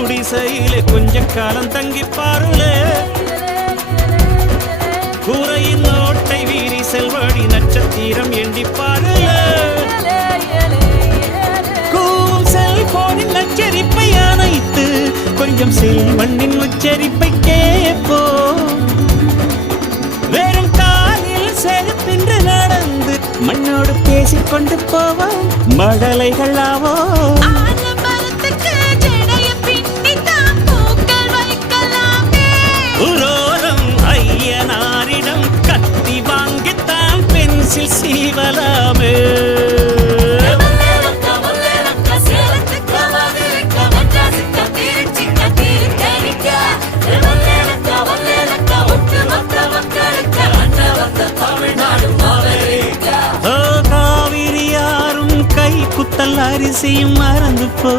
குடிசையிலே கொஞ்ச காலம் தங்கி பாருலே கூரையின் ஓட்டை வீரி செல்வடி நட்சத்திரம் எண்டி பாருலே கூவும் செல்போனின் நச்சரிப்பை அணைத்து கொஞ்சம் செல்வண்ணின் உச்சரிப்பை கேப்போ வெறும் காலில் செருப்பின்று நடந்து மண்ணோடு பேசிக்கொண்டு போவோம் மடலைகள் ஆவோ உரோரம் ஐயனாரிடம் கத்தி வாங்கித்தான் பென்சில் சீவலாமே காவிரி யாரும் கை குத்தல் அரிசியும் மறந்து போ